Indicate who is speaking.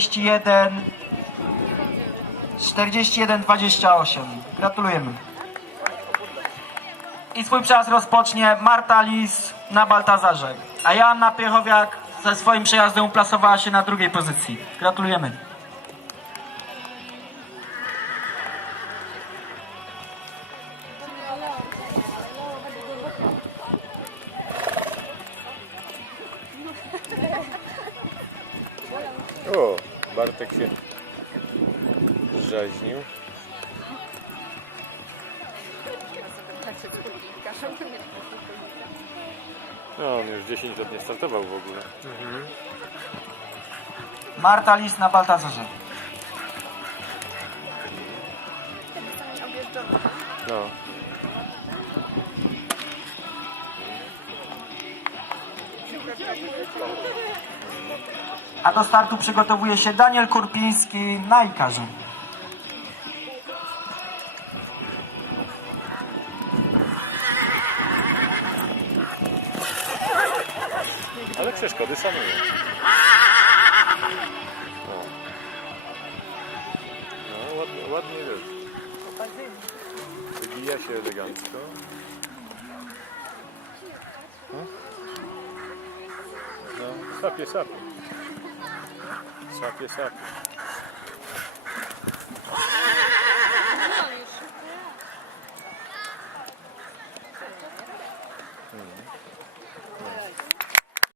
Speaker 1: 41 41 28. Gratulujemy. I swój przejazd rozpocznie Marta Lis na Baltazarze, a Joanna Piechowiak ze swoim przejazdem uplasowała się na drugiej pozycji. Gratulujemy.
Speaker 2: O, Bartek się zrzaźnił. No, on już 10 lat nie startował w ogóle.
Speaker 1: Marta Lis na Baltazarze.
Speaker 2: No.
Speaker 1: A do startu przygotowuje się Daniel Kurpiński na Ikarze.
Speaker 2: Ale przeszkody szanuje. No, ładnie, ładnie wiesz. Wybija się elegancko. sapi, sapi. Sapi, sapi. Mm-hmm.